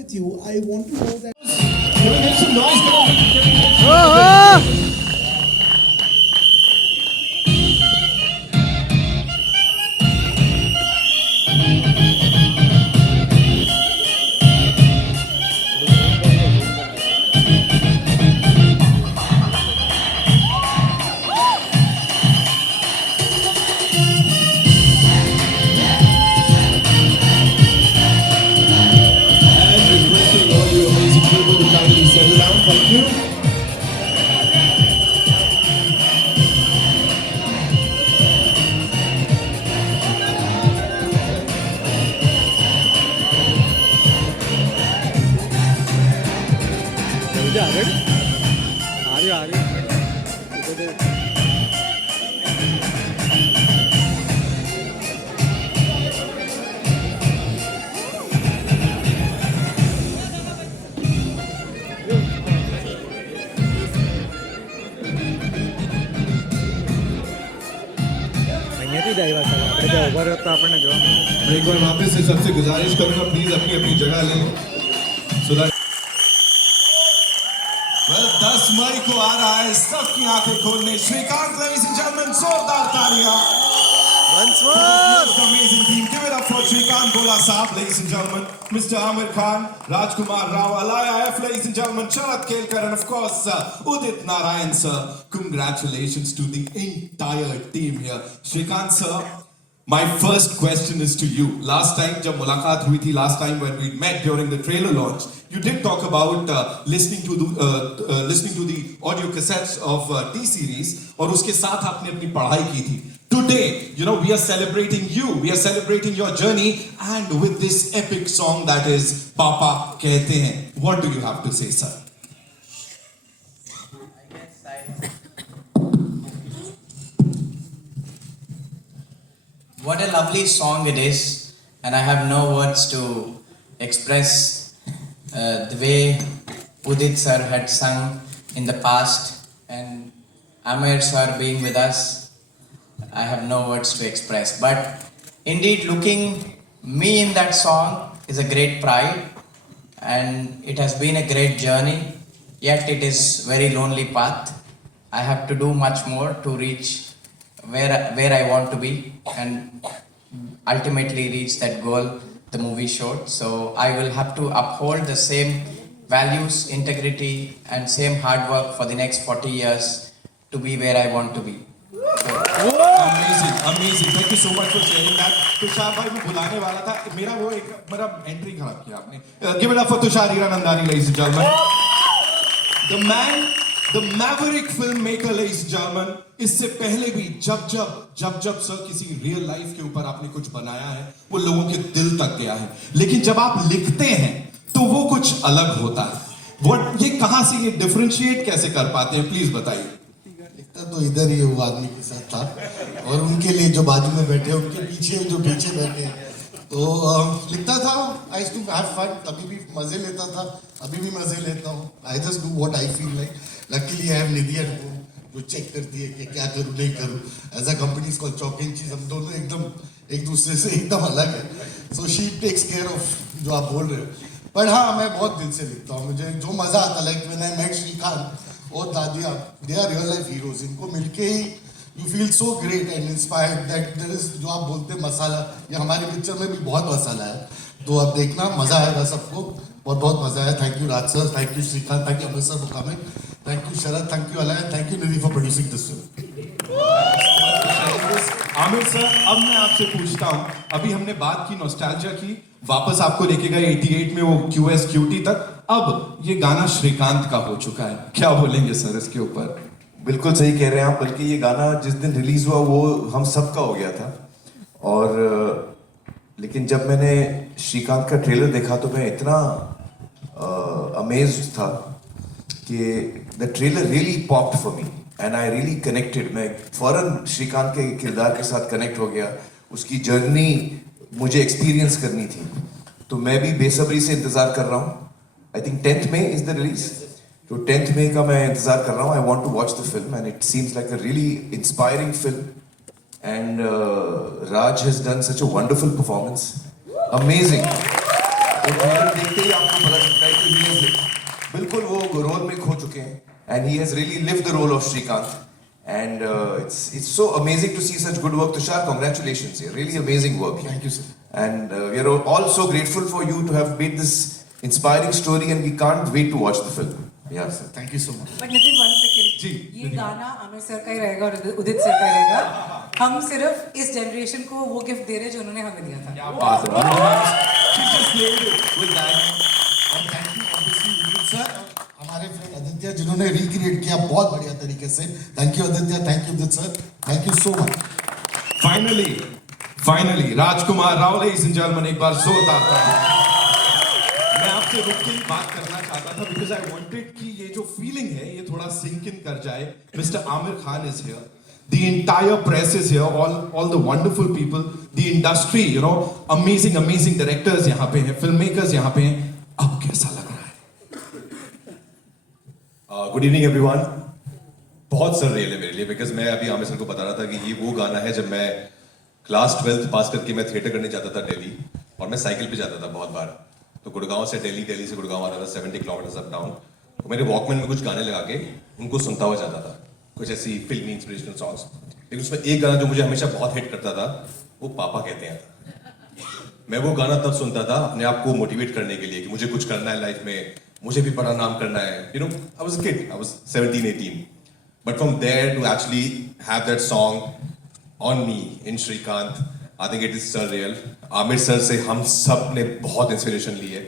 with you. I want to know that. Make some noise, come on. And requesting all you amazing people to kindly settle down. Thank you. आ रही आ रही અહીંયાથી જ આવ્યા હતા આપણે ત્યાં ઉભા રહ્યો તો આપણને જોવા મળે मैं एक बार वापस से सबसे गुजारिश करूंगा प्लीज अपनी अपनी जगह ले लें so that well 10 मई को आ रहा है सबकी आंखें खोलने श्रीकांत ladies and gentlemen जोरदार तालियां once amazing team give it up for Shrikant Bola Saab ladies and gentlemen Mr. Amir Khan Rajkumar Rao Alaya F ladies and gentlemen Sharat Kelkar and of course Udit Narayan sir congratulations to the entire team here Shrikant sir my first question is to you. Last time, jab mulaqat hui thi, last time when we met during the trailer launch, you did talk about listening to the audio cassettes of T-series, और उसके साथ आपने अपनी पढ़ाई की थी. Today, you know, we are celebrating you, we are celebrating your journey, and with this epic song that is Papa Kehte Hain. What do you have to say, sir? What a lovely song it is, and I have no words to express the way Udit sir had sung in the past, and Amir sir being with us. I have no words to express. But indeed, looking me in that song is a great pride, and it has been a great journey. Yet it is very lonely path. I have to do much more to reach where I want to be and ultimately reach that goal the movie showed. So I will have to uphold the same values, integrity and same hard work for the next 40 years to be where I want to be. Amazing, amazing. Thank you so much for sharing that. Tushar भाई मैं बुलाने वाला था मेरा वो एक मेरा एंट्री खराब किया आपने. Give it up for Tushar Hiranandani, ladies and gentlemen. The man, the maverick filmmaker, ladies and gentlemen. इससे पहले भी जब सर किसी रियल लाइफ के ऊपर आपने कुछ बनाया है वो लोगों के दिल तक गया है लेकिन जब आप लिखते हैं तो वो कुछ अलग होता है What ये कहां से ये डिफरेंशिएट कैसे कर पाते हैं प्लीज बताइए लिखता तो इधर ही वो आदमी के साथ था और उनके लिए जो बाजू में बैठे उनके पीछे जो पीछे बैठे तो लिखता था I used to have fun कभी भी मजे लेता था अभी भी मजे लेता हूँ I just do what I feel like luckily I have Nidhi at home जो चेक करती है कि क्या करूँ नहीं करूँ as a company called chalk and cheese हम दोनों एकदम एक दूसरे से एकदम अलग है so she takes care of जो आप बोल रहे हो पर हाँ मैं बहुत दिल से लिखता हूँ मुझे जो मजा आता like when I met Shrikant और Dadiya they are real life heroes इनको मिलके ही you feel so great and inspired that there is जो आप बोलते हैं मसाला ये हमारे पिक्चर में भी बहुत मसाला है तो अब देखना मजा आएगा सबको बहुत बहुत मजा आया thank you Raj sir thank you Shrikant thank you Amit sir for coming thank you Sharad thank you Alay thank you Nidhi for producing this film Aamir sir अब मैं आपसे पूछता हूं अभी हमने बात की नॉस्टैल्जिया की वापस आपको लेके गए 88 में वो QS QT तक अब ये गाना श्रीकांत का हो चुका है क्या बोलेंगे सर इसके ऊपर बिल्कुल सही कह रहे हैं आप बल्कि ये गाना जिस दिन रिलीज हुआ वो हम सबका हो गया था और लेकिन जब मैंने श्रीकांत का ट्रेलर देखा तो मैं इतना अमेज्ड था कि the trailer really popped for me and I really connected मैं फौरन श्रीकांत के किरदार के साथ कनेक्ट हो गया उसकी जर्नी मुझे एक्सपीरियंस करनी थी तो मैं भी बेसब्री से इंतज़ार कर रहा हूँ I think 10th May is the release तो 10th मई का मैं इंतज़ार कर रहा हूँ I want to watch the film and it seems like a really inspiring film and Raj has done such a wonderful performance amazing वो trailer देखते ही आपको पता चलता है कि he is बिल्कुल वो रोल में खो चुके हैं and he has really lived the role of Shrikant and it's so amazing to see such good work. Tushar, congratulations, really amazing work. Thank you, sir. And we are all so grateful for you to have made this inspiring story and we can't wait to watch the film. Yeah, sir. Thank you so much. But Nitin one second, ये गाना आमिर सर का ही रहेगा और उदित सर का ही रहेगा. हम सिर्फ इस जनरेशन को वो गिफ्ट दे रहे हैं जो उन्होंने हमें दिया था. क्या बात है. She just nailed it with that. और थैंक यू ऑब्वियसली विनीत सर, हमारे फ्रेंड आदित्य जिन्होंने रिक्रिएट किया बहुत बढ़िया तरीके से. Thank you Aditya, thank you Vineet sir, thank you so much. Finally, Rajkumar Rao, ladies and gentlemen, एक बार जोरदार ताली. मैं आपसे रुक के बात करना चाहता था because I wanted कि ये जो feeling है ये थोड़ा sink in कर जाए. Mr. Amir Khan is here. The entire press is here. All the wonderful people, the industry, you know, amazing directors यहाँ पे हैं, filmmakers यहाँ पे हैं. अब कैसा लग रहा है? Good evening everyone. बहुत सररियल है मेरे लिए बिकॉज मैं अभी आमिर सर को बता रहा था कि ये वो गाना है जब मैं क्लास 12th पास करके मैं थिएटर करने जाता था दिल्ली और मैं साइकिल पे जाता था बहुत बार. तो गुड़गांव से दिल्ली, दिल्ली से गुड़गांव आता था 70 किलोमीटर्स अप डाउन. तो मेरे वॉकमैन में कुछ गाने लगा के उनको सुनता हुआ जाता था, कुछ ऐसी फिल्मी इंस्पिरेशनल सॉन्ग्स. लेकिन उसमें एक गाना जो मुझे हमेशा बहुत हिट करता था वो पापा कहते हैं था. मैं वो गाना तब सुनता था अपने आप को मोटिवेट करने के लिए कि मुझे कुछ करना है लाइफ में, मुझे भी बड़ा नाम करना है. You know, I was a kid, I was 17-18. But from there to actually have that song on me in Shrikant, I think it is surreal. Aamir सर से हम सब ने बहुत इंस्पिरेशन ली है,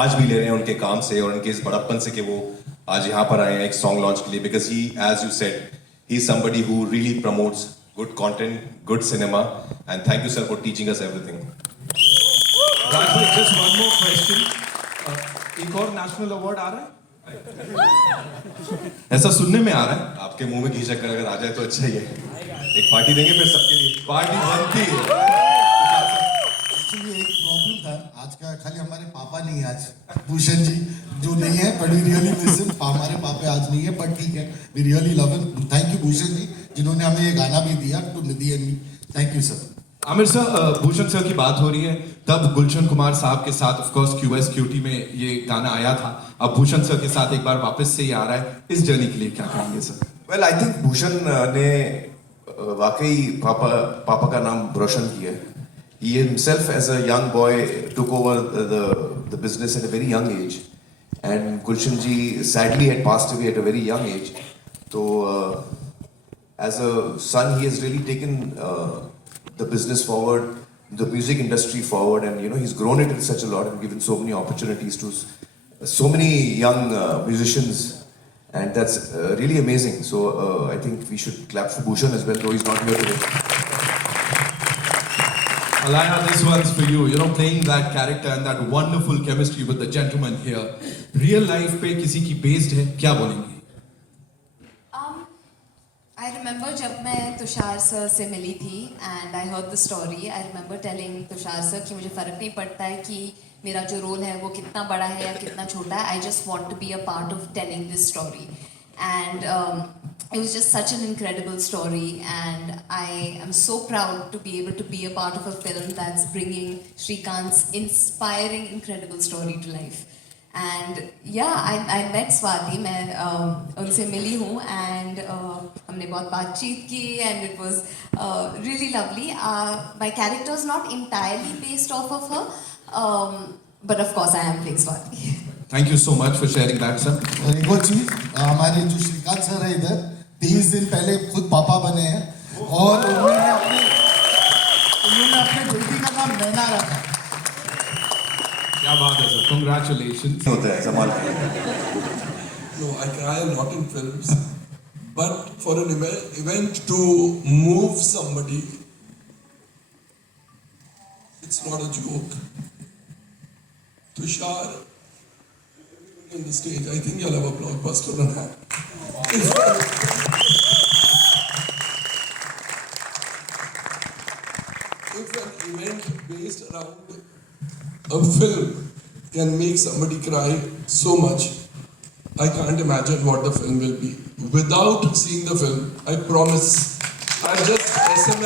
आज भी ले रहे हैं उनके काम से और उनके इस बड़प्पन से कि वो आज यहाँ पर आए हैं एक सॉन्ग लॉन्च के लिए. Because he, as you said, he is somebody who really promotes good content, good cinema, and thank you sir for teaching us everything. Raj bhai, just one more question. एक और national award आ रहा है? ऐसा सुनने में आ रहा है. आपके मुंह में घी शक्कर अगर आ जाए तो अच्छा ही है. एक पार्टी देंगे फिर सबके लिए. पार्टी बनती है. एक्चुअली एक प्रॉब्लम था आज का, खाली हमारे पापा नहीं है आज, भूषण जी जो नहीं है, but we really miss him. हमारे पापा आज नहीं है बट ठीक है, we really love him. Thank you Bhushan ji जिन्होंने हमें ये गाना भी दिया, to Nidhi and me. Thank you sir. Aamir sir, Bhushan sir की बात हो रही है, तब गुलशन कुमार साहब के साथ ऑफ कोर्स QS QT में ये गाना आया था. अब भूषण सर के साथ एक बार वापस से ही आ रहा है. इस जर्नी के लिए क्या कहेंगे sir? Well, I think Bhushan ने वाकई पापा का नाम रोशन किया है. He himself as a young boy took over the business at a very young age, and Gulshan ji sadly had passed away at a very young age. So as a son, he has really taken the business forward, the music industry forward, and you know he's grown it such a lot and given so many opportunities to so many young musicians, and that's really amazing. So I think we should clap for Bhushan as well, though he's not here today. Alaya, this one's for you. You know, playing that character and that wonderful chemistry with the gentleman here. Real life पे किसी की based है, क्या बोलेंगे? I remember जब मैं तुषार सर से मिली थी and I heard the story. I remember telling Tushar सर कि मुझे फ़र्क नहीं पड़ता है कि मेरा जो रोल है वो कितना बड़ा है या कितना छोटा है. I just want to be a part of telling this story. And it was just such an incredible story, and I am so proud to be able to be a part of a film that's bringing Shrikant's inspiring, incredible story to life. And yeah, I met Swati, मैं उनसे मिली हूँ and हमने बहुत बातचीत की and it was really lovely. My character is not entirely based off of her, but of course I am playing Swati. Thank you so much for sharing that, sir. और एक और चीज, हमारे जो श्रीकांत सर है इधर 23 दिन पहले खुद पापा बने हैं और उन्होंने अपने बेटी का नाम नैना रखा. क्या बात है सर, congratulations. होता है संभाल. No, I cry a lot in films, but for an event to move somebody, it's not a joke. Tushar, in the stage, I think you'll have a blockbuster on that. If an event based around a film can make somebody cry so much, I can't imagine what the film will be. Without seeing the film, I promise, I've just sent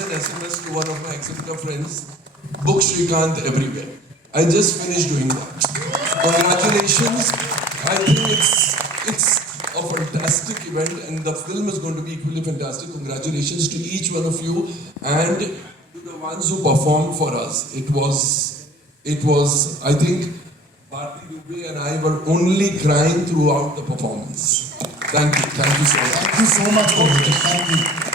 an SMS to one of my ex-Exeter friends, book Shrikant everywhere. I just finished doing that. Congratulations. I think it's a fantastic event and the film is going to be equally fantastic. Congratulations to each one of you and to the ones who performed for us. It was I think Bharti Dubey and I were only crying throughout the performance. Thank you so much. Thank you so much, Thank you.